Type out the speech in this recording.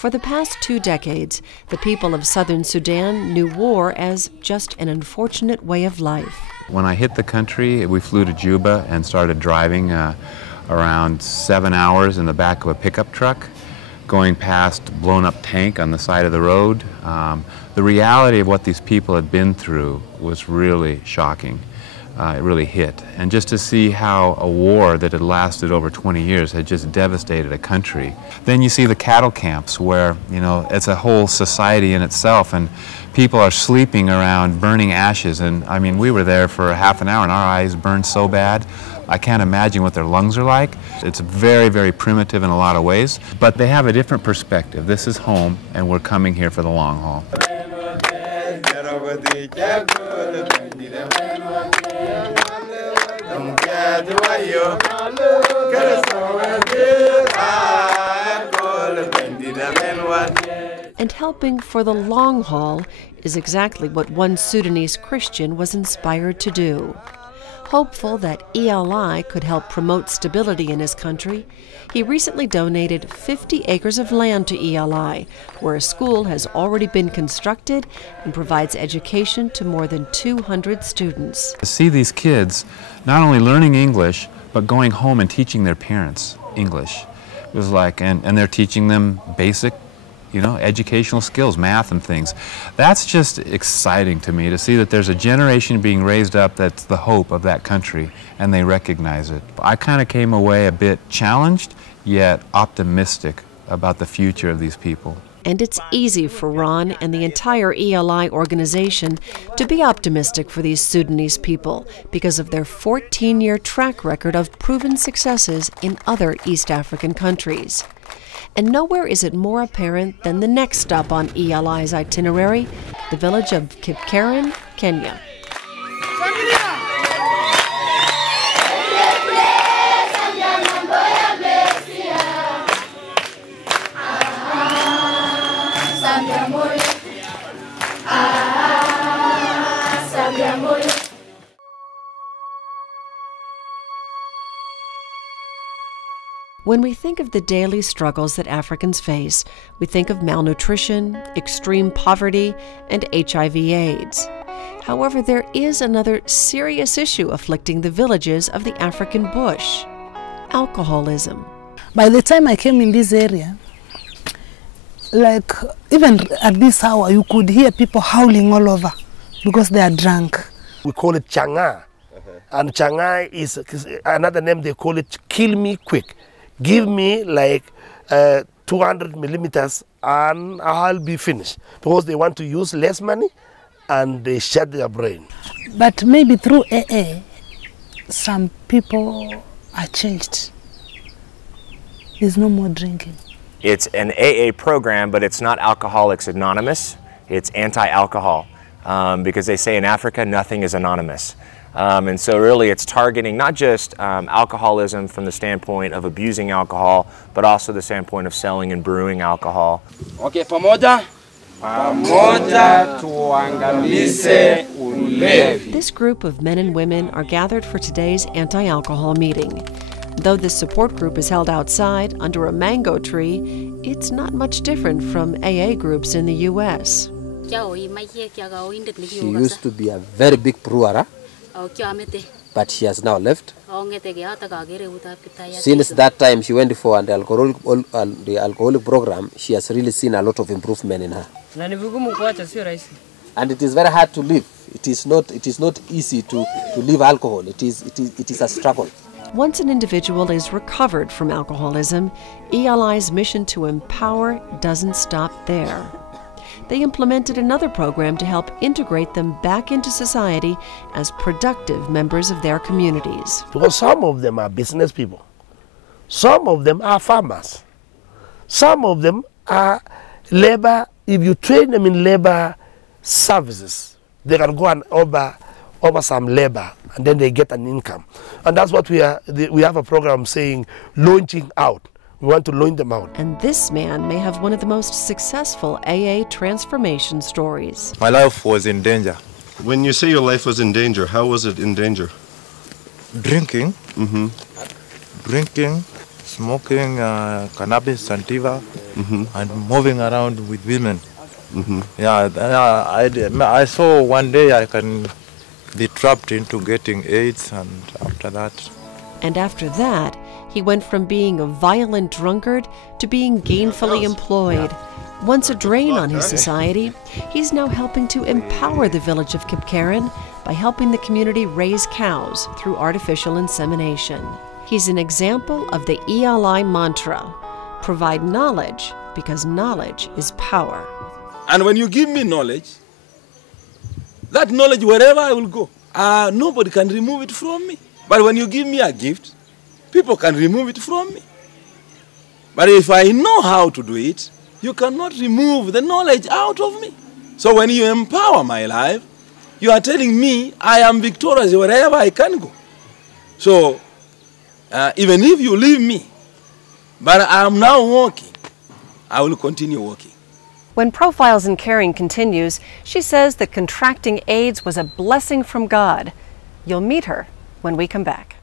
For the past 2 decades, the people of Southern Sudan knew war as just an unfortunate way of life. When I hit the country, we flew to Juba and started driving around 7 hours in the back of a pickup truck, going past a blown-up tank on the side of the road. The reality of what these people had been through was really shocking. It really hit. And just to see how a war that had lasted over 20 years had just devastated a country. Then you see the cattle camps where, you know, it's a whole society in itself, and people are sleeping around burning ashes. And I mean, we were there for half an hour and our eyes burned so bad. I can't imagine what their lungs are like. It's very, very primitive in a lot of ways, but they have a different perspective. This is home, and we're coming here for the long haul. And helping for the long haul is exactly what one Sudanese Christian was inspired to do. Hopeful that ELI could help promote stability in his country, he recently donated 50 acres of land to ELI, where a school has already been constructed and provides education to more than 200 students. To see these kids not only learning English, but going home and teaching their parents English. It was like, and they're teaching them basic, you know, educational skills, math and things. That's just exciting to me, to see that there's a generation being raised up that's the hope of that country, and they recognize it. I kind of came away a bit challenged, yet optimistic about the future of these people. And it's easy for Ron and the entire ELI organization to be optimistic for these Sudanese people because of their 14-year track record of proven successes in other East African countries. And nowhere is it more apparent than the next stop on ELI's itinerary, the village of Kipkaren, Kenya. When we think of the daily struggles that Africans face, we think of malnutrition, extreme poverty, and HIV/AIDS. However, there is another serious issue afflicting the villages of the African bush: alcoholism. By the time I came in this area, like even at this hour, you could hear people howling all over because they are drunk. We call it changa, and changa is another name. They call it kill me quick. Give me like 200 millimeters and I'll be finished, because they want to use less money and they shut their brain. But maybe through AA, some people are changed. There's no more drinking. It's an AA program, but it's not Alcoholics Anonymous. It's anti-alcohol, because they say in Africa, nothing is anonymous. And so really it's targeting not just alcoholism from the standpoint of abusing alcohol, but also the standpoint of selling and brewing alcohol. Okay, pamoja tuangamize ulevi. This group of men and women are gathered for today's anti-alcohol meeting. Though this support group is held outside under a mango tree, it's not much different from AA groups in the U.S. She used to be a very big brewer, but she has now left. Since that time she went for the alcoholic program, she has really seen a lot of improvement in her. And it is very hard to live. It is not easy to leave alcohol. It is a struggle. Once an individual is recovered from alcoholism, ELI's mission to empower doesn't stop there. They implemented another program to help integrate them back into society as productive members of their communities. Because some of them are business people. Some of them are farmers. Some of them are labor. If you train them in labor services, they can go and over some labor, and then they get an income. And that's what we have a program saying, launching out. We want to launch them out. And this man may have one of the most successful AA transformation stories. My life was in danger. When you say your life was in danger, how was it in danger? Drinking, smoking cannabis, sativa, and moving around with women. Yeah, I saw one day I can be trapped into getting AIDS, and after that. And after that, he went from being a violent drunkard to being gainfully employed. Once a drain on his society, he's now helping to empower the village of Kipkaren by helping the community raise cows through artificial insemination. He's an example of the ELI mantra: provide knowledge because knowledge is power. And when you give me knowledge, that knowledge, wherever I will go, nobody can remove it from me. But when you give me a gift, people can remove it from me. But if I know how to do it, you cannot remove the knowledge out of me. So when you empower my life, you are telling me I am victorious wherever I can go. So even if you leave me, but I am now walking, I will continue walking. When Profiles in Caring continues, she says that contracting AIDS was a blessing from God. You'll meet her when we come back.